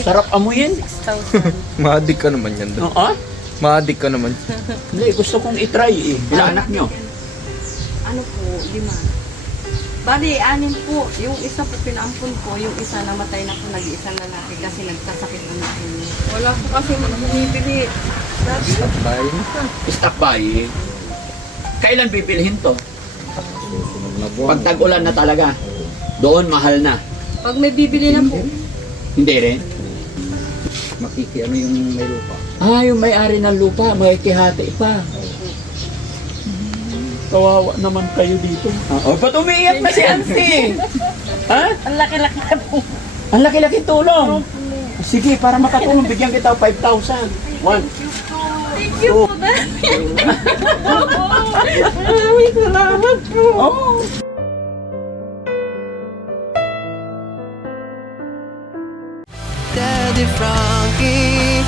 Sarap amuyin. 6,000. Maadik ka naman yan doon. Oo? Maadik ka naman. Hindi, gusto kong itry eh. Ilang anak nyo? Ano po, 5. Bali, 6 po. Yung isa po pinampun ko, yung isa namatay na po, nag-iisang lalaki kasi nagkasakit ng laki niya. Wala po kasi bumibili. Dati, Bye. Stock buy. Kailan bibilhin to? Susunod na buwan. Pag tag-ulan na talaga. Doon mahal na. pag may bibili na po, Hindi rin. Makikiano yung may lupa. Ah, yung may-ari ng lupa, makikihati pa. Kawawa naman kayo dito. Oh, ba't umiiyak na si Auntie? Ha? ang laki-laki na po. Ang laki-laki tulong. Sige, para makatulong, bigyan kita 5,000. One. Thank you po, Daddy. Maraming salamat po. Oh. Daddy Frankie,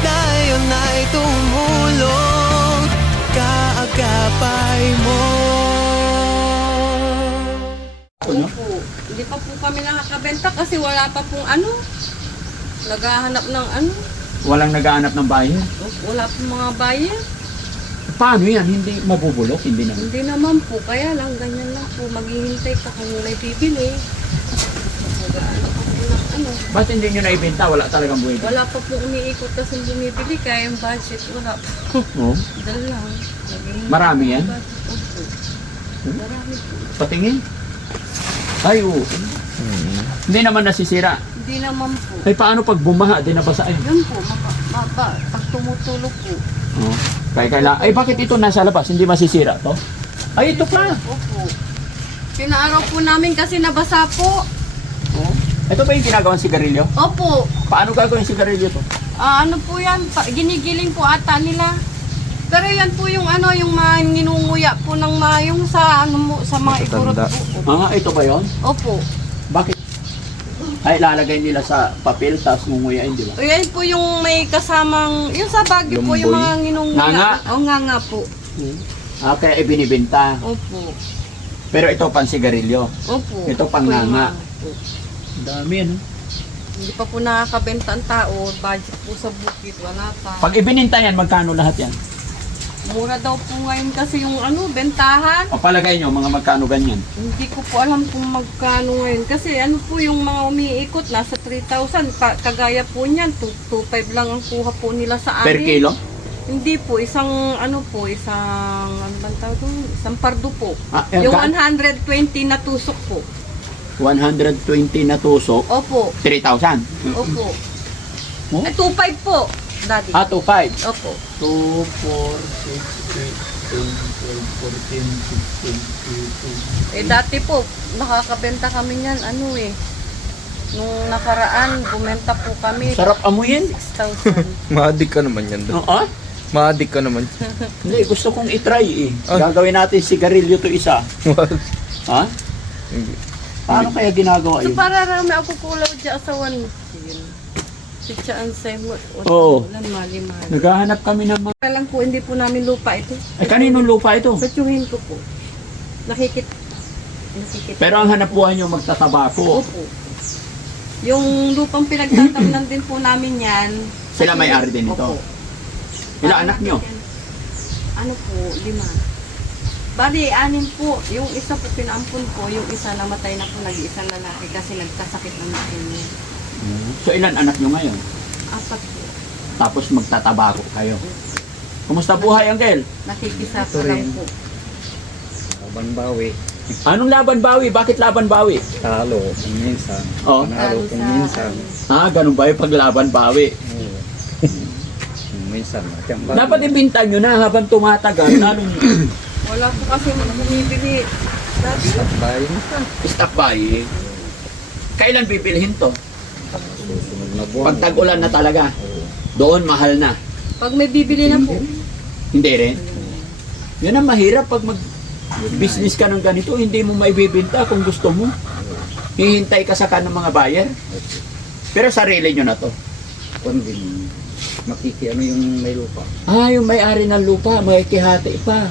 ngayon ay tumulong, kaagapay mo. Ano? Po, hindi pa po kami nakakabenta kasi wala pa pong ano. Naghahanap ng ano. Walang nagaanap ng bayan. Wala pong mga buyer. Paano yan? Hindi mabubulok? Hindi naman. Hindi naman po. Kaya lang, ganyan lang po. Maghihintay ka kung may bibili. Maghahanap pa po ng ano. Ba't hindi nyo naibenta? Wala talagang buhay. Wala pa po umiikot kasi bumibili. Kaya yung budget, wala po. Oh. Dahil lang. Naghihintay Marami po yan? yung budget. Opo. Marami po. Patingin? Ay, oo. Hindi naman nasisira. Hindi naman po. Ay, paano pag bumaha? Di nabasaan. Yun po. Pag tumutulog po. Oh. Ay, bakit ito nasa labas? Hindi masisira to? Ay, ito pa. Opo. Pinaaraw po namin kasi nabasa po. Oh. Ito ba yung ginagawang sigarilyo? Opo. Paano gagawin sigarilyo to? Ano po yan? Ginigiling po ata nila. Pero yan po yung ano, yung mga ninunguya po ng mga, yung sa ano mo, sa mga ikurot Matatanda. po. Ah, ito ba yon? Opo. Bakit? Ay, lalagay nila sa papel, tapos ngunguyain, di ba? O yan po yung may kasamang, yung sa Baguio po, yung Lumboy. mga ninunguya. Nganga. O nganga po. Ah, kaya ibinibenta. Opo. Pero ito pang sigarilyo. Opo. Ito pang Opo, yung nganga. mga po. Ang dami, ano? Hindi pa po nakakabenta ang tao. Budget po sa bukid. Wala pa. Pag ibininta yan, magkano lahat yan? Mura daw po ngayon kasi yung ano, bentahan. O palagay nyo, mga magkano ganyan? Hindi ko po alam kung magkano ngayon. Kasi ano po yung mga umiikot, nasa 3,000. Kagaya po niyan, 2,500 lang ang kuha po nila sa amin. Per kilo? Hindi po, isang ano bang tawag doon? Isang pardo po. Ah, Yung yan, 120 na tusok po. 120 na tusok, Opo, 3,000. opo. Oh? 2,500 po, Daddy. Ah, 2,500. Opo. 2, 4, 6, 8, 10, 12, 14, 15, 16, 17. Dati po, nakakabenta kami niyan, ano nung nakaraan, bumenta po kami. Sarap amuyin. 6,000. Maadik ka naman yan doon. Oo? Maadik ka naman. Hindi, gusto kong itry eh. Ah. Gagawin natin sigarilyo to isa. Ha? Hindi. Paano kaya ginagawa So yun? para rami ako kulaw dyan sa one. Si Chaan Semo. Oo. Mali-mali. Naghahanap kami ng mga... Kaya lang po, hindi po namin lupa ito. Ay, kaninong lupa ito? Satyuhin ko po. Nakikit. Pero ang hanap buhay nyo magtatabako. Opo. Yung lupang pinagtatamnan din po namin yan. Sila may-ari din ito? Opo. Ilang anak nyo? Ano po, 5. Bali, 6 po. Yung isa po pinampun ko, yung isa namatay na po, nag-iisang lalaki kasi nagkasakit ng laki niya. So ilan anak nyo ngayon? 4 po. Tapos magtatabako kayo. Kumusta buhay, Uncle? Nakikisapa Ito rin. lang po. Laban bawi. Anong laban bawi? Bakit laban bawi? Talo kung minsan. Oh. Panalo kung minsan. Ah, ganun ba yung paglaban bawi? Oo. Kung minsan. Dapat ibintan nyo na habang tumatagal. Lalo Wala po kasi bumibili. Dati, Bye. stock buy. Kailan bibilhin to? Susunod na buwan. Pag tag-ulan na talaga. Doon mahal na. pag may bibili na po. Hindi rin. Yan ang mahirap pag mag-business ka ng ganito, hindi mo maibibenta kung gusto mo. Hihintay ka sa ng mga buyer. Pero sarili nyo na to. Kundi makikiano yung may lupa. Ah, yung may-ari ng lupa, makikihati pa.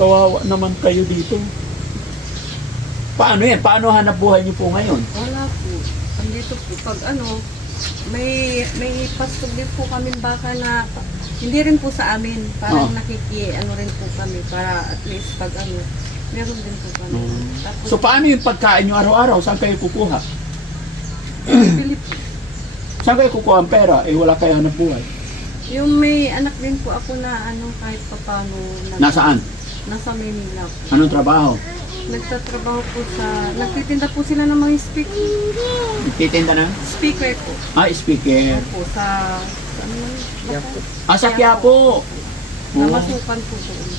Kawawa naman kayo dito. Paano yan? Paano hanap buhay niyo po ngayon? Wala po. Hindi dito po, pag ano, may pastog din po kami baka na hindi rin po sa amin. Parang ano rin po kami para at least pag ano, meron din po kami. Tapos, So paano yung pagkain nyo araw-araw? Saan kayo kukuha? bili po. Saan kayo kukuha ang pera? Eh wala kayo hanap buhay. Yung may anak din po ako na ano, kahit pa paano. Nasaan? Nasa Manila po. Anong trabaho? Nagtatrabaho po sa, nagtitinda po sila ng mga Titinda na? speaker po. Speaker. Po sa ano man, Sa Quiapo. namasukan po doon.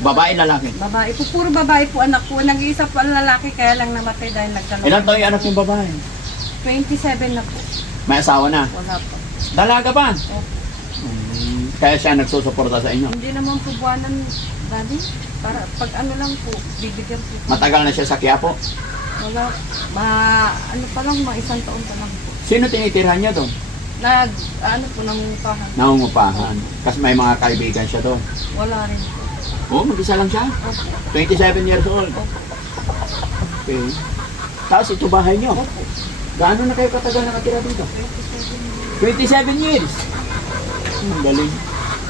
Babae, lalaki. Babae po, puro babae po anak ko. Nag-iisa po ang lalaki kaya lang namatay dahil nagdalawa. Ilan taon yung anak yung babae? 27 na po. May asawa na. Wala pa. Dalaga pa. Opo. Kaya siya nagsusuporta sa inyo. Hindi naman po buwanan, daddy. Para pag ano lang po, bibigyan po. Matagal na siya sa Quiapo. Wala. Ano pa lang, mga 1 taon pa lang po. Sino tinitirhan niya doon? Ano po, nangungupahan. Nangungupahan. Kasi may mga kaibigan siya doon. Wala rin po. Oo, mag-isa lang siya. Opo. 27 years old. Opo. Okay. Tapos ito bahay niyo. Opo. Gaano na kayo katagal nakatira dito? 27 years. Ang galing.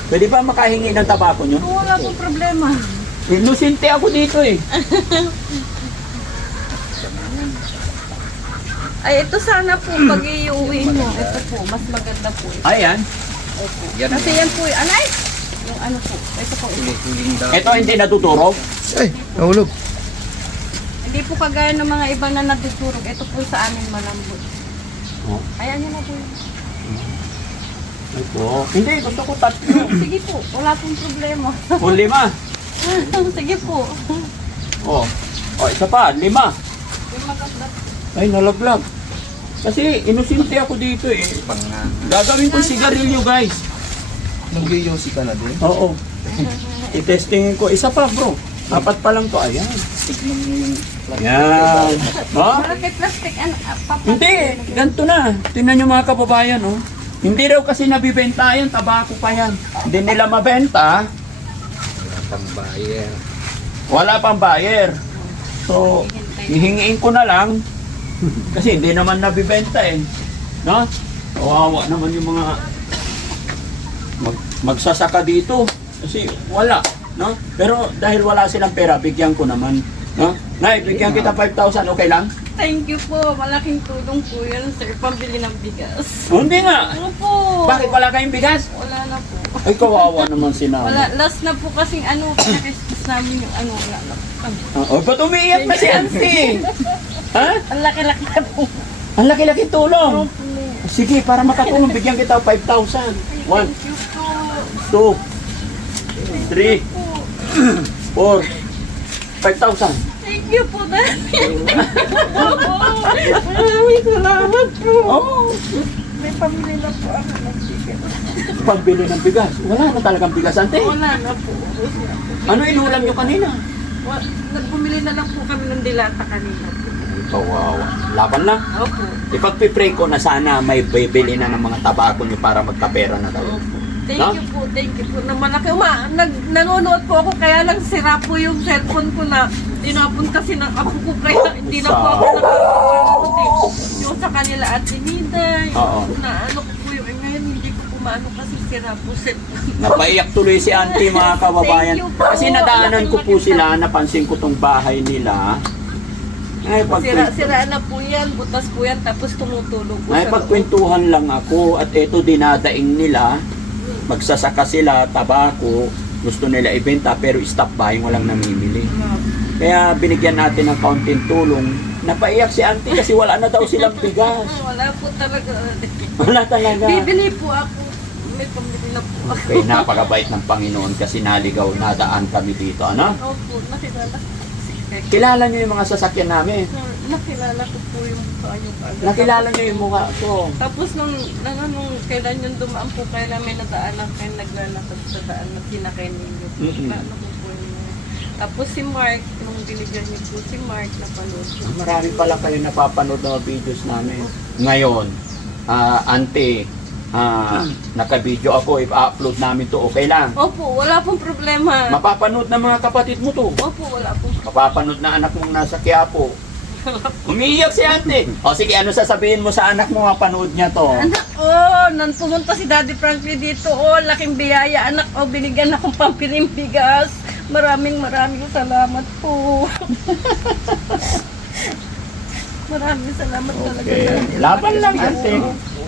Pwede ba makahingi ng tabako nyo? Wala pong problema. Inosente ako dito eh. Ay, ito sana po pag iuwi nyo. Ito po, mas maganda po. Ito. Ayan. Opo. Yan. Kasi yan po, anay! Yung ano po, ito po. Huling daw. Ito hindi natuturog. Ay, nahulog. Hindi po kagaya ng mga iba na natuturog. Ito po sa amin malambot. Oh. Ayan nyo na po yun. Ito. Hindi, gusto ko tatlo. Sige po, wala pong problema. O 5. Sige po. Oh. Oh, isa pa, 5. Yung maganda. Ay, nalaglag. Kasi inosente ako dito eh. Pang Gagawin ko sigarilyo guys. Nag-yosi ka na din. Oo. I-testingin ko. Isa pa bro. 4 pa lang to. Ayan. Tignan mo yung Yan. Ha? Malaki plastic. Ano, Hindi. Ganito na. Tingnan nyo mga kababayan. Oh. Hindi raw kasi nabibenta yan. Tabako pa yan. Hindi nila mabenta. tambayer. Wala pang buyer. So, hihingiin ko na lang. Kasi hindi naman nabibenta eh. No? Kawawa naman yung mga magsasaka dito. Kasi wala. No? Pero dahil wala silang pera, bigyan ko naman. No? Nay, bigyan kita 5,000. Okay lang? Thank you po. Malaking tulong po yan, sir. Pambili ng bigas. Oh, hindi nga. Ano po? Bakit wala kayong bigas? Wala na po. Ay, kawawa naman si nanay. Wala. Last na po kasing ano, pinakistis namin yung ano. Wala na po. Oh, ba't umiiyak na si Auntie? Ha? Ang laki-laki na po. Ang laki-laki tulong. Opo. Sige, para makatulong, bigyan kita 5,000. 1, Thank you po. 2, 3, 4, 5,000. Thank you po, Daddy. Maraming salamat po. Oh, May pamili na po ako ng chicken. pambili ng bigas. Wala na talagang bigas, Ante. Wala na po. Ano inulam nyo kanina? Nagbumili na lang po kami ng dilata kanina po. Kawawa. Laban lang. Opo. Ipagpipray ko na sana may bibili na ng mga tabako nyo para magkapera na tayo. Opo. No? Thank you po na malaki. Nanonood po ako kaya lang sira po yung cellphone ko na tinapon kasi ng apo ko kaya hindi na po ako nakakapanood yung sa kanila at sinida. Oo. Yung na ano ko po yung ngayon hindi ko pumaano kasi sira po cellphone. Napaiyak tuloy si Auntie mga kababayan. Thank you po. Kasi nadaanan ko po sila, napansin ko tong bahay nila. Ay, Sira na po yan, butas po yan tapos tumutulog po Ay, sa loob. pagkwentuhan lang ako at ito dinadaing nila. Magsasaka sila, tabako, gusto nila ibenta pero stop buying, walang namimili. Kaya binigyan natin ng kaunting tulong. Napaiyak si Auntie kasi wala na daw silang bigas. Wala po talaga. Wala talaga. Bibili po ako. May pambili na po ako. Okay, napakabait ng Panginoon kasi naligaw, nadaan kami dito. Ano? Opo, nakilala ko. Kilala niyo yung mga sasakyan namin. Nakilala ko po yung mukha niyo. Nakilala niyo yung mukha ko. Tapos nung kailan yung dumaan po, kailan may nadaanan kayo naglalakad sa daan na sinakay ninyo. Mm-mm. Ano po po yun. Tapos si Mark, nung binigyan niyo po si Mark, napanood ko. Marami pala kayo napapanood ng videos namin. Ngayon, Ante, naka-video ako, i-upload namin to, okay lang. Opo, wala pong problema. Mapapanood ng mga kapatid mo to. Opo, wala pong Mapapanood na anak mong nasa Quiapo. Umiiyak si ate. O sige, ano sasabihin mo sa anak mo mapanood niya to? Anak, nang pumunta si Daddy Frankie dito, laking biyaya. Anak, binigyan akong pampiling bigas. Maraming salamat po. Maraming salamat talaga. Okay. Daddy. Laban lang ate.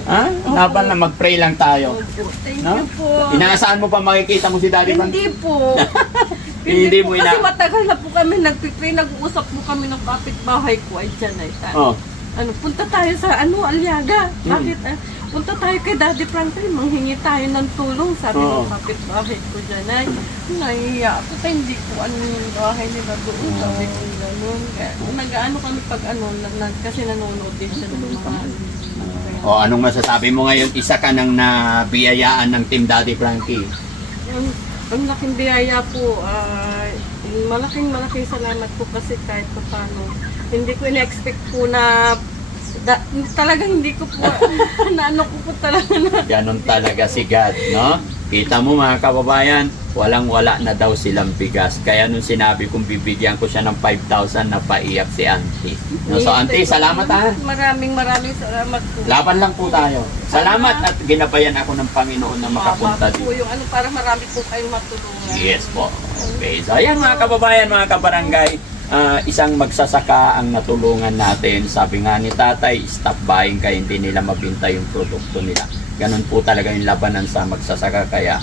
Ha? Laban lang, mag-pray lang tayo. Thank No? you po. Inaasahan mo pa makikita mo si Daddy Frankie? Hindi po. Hindi mo Kasi matagal na po kami nagpipray, nag-uusap po kami ng kapitbahay ko ay dyan ay Oh. punta tayo sa Aliaga. Bakit? Punta tayo kay Daddy Frankie, manghingi tayo ng tulong, sabi Oo. ng kapitbahay ko dyan ay nahihiya ako kasi hindi ko yung bahay nila doon, sabi ko gano'n. Nag-ano kami pag kasi nanonood din siya ng mga O anong masasabi mo ngayon? Isa ka nang nabiyayaan ng Team Daddy Frankie. Ang laking biyaya po, malaking salamat po kasi kahit pa paano. Hindi ko in-expect po na, talagang hindi ko po, naano ko po talaga na. Ganon talaga si God, no? Kita mo mga kababayan, walang-wala na daw silang bigas. Kaya nung sinabi kong bibigyan ko siya ng 5,000, napaiyak si auntie. No, so auntie, salamat ha. Maraming salamat po. Laban lang po tayo. Salamat at ginabayan ako ng Panginoon na makapunta po dito. yung para marami po kayong matulungan. Yes po. Okay. So ayan mga kababayan, mga kabarangay, isang magsasaka ang natulungan natin. Sabi nga ni tatay, stop buying kaya hindi nila mabinta yung produkto nila. Ganon po talaga yung labanan sa magsasaka. Kaya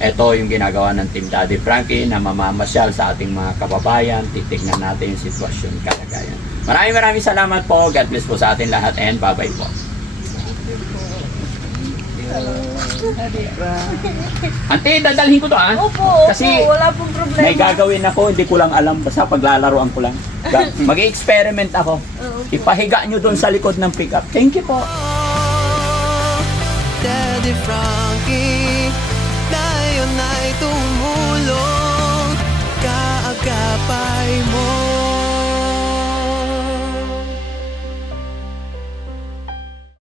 ito yung ginagawa ng Team Daddy Frankie na mamamasyal sa ating mga kababayan. Titignan natin yung sitwasyon kalagayan. Maraming salamat po. God bless po sa atin lahat and bye-bye po. Ante, dadalhin ko to ha. Opo, Kasi wala pong problema. may gagawin ako, hindi ko lang alam. Basta paglalaroan ko lang. Mag-experiment ako. Ipahiga nyo doon sa likod ng pickup. Thank you po. Daddy Frankie.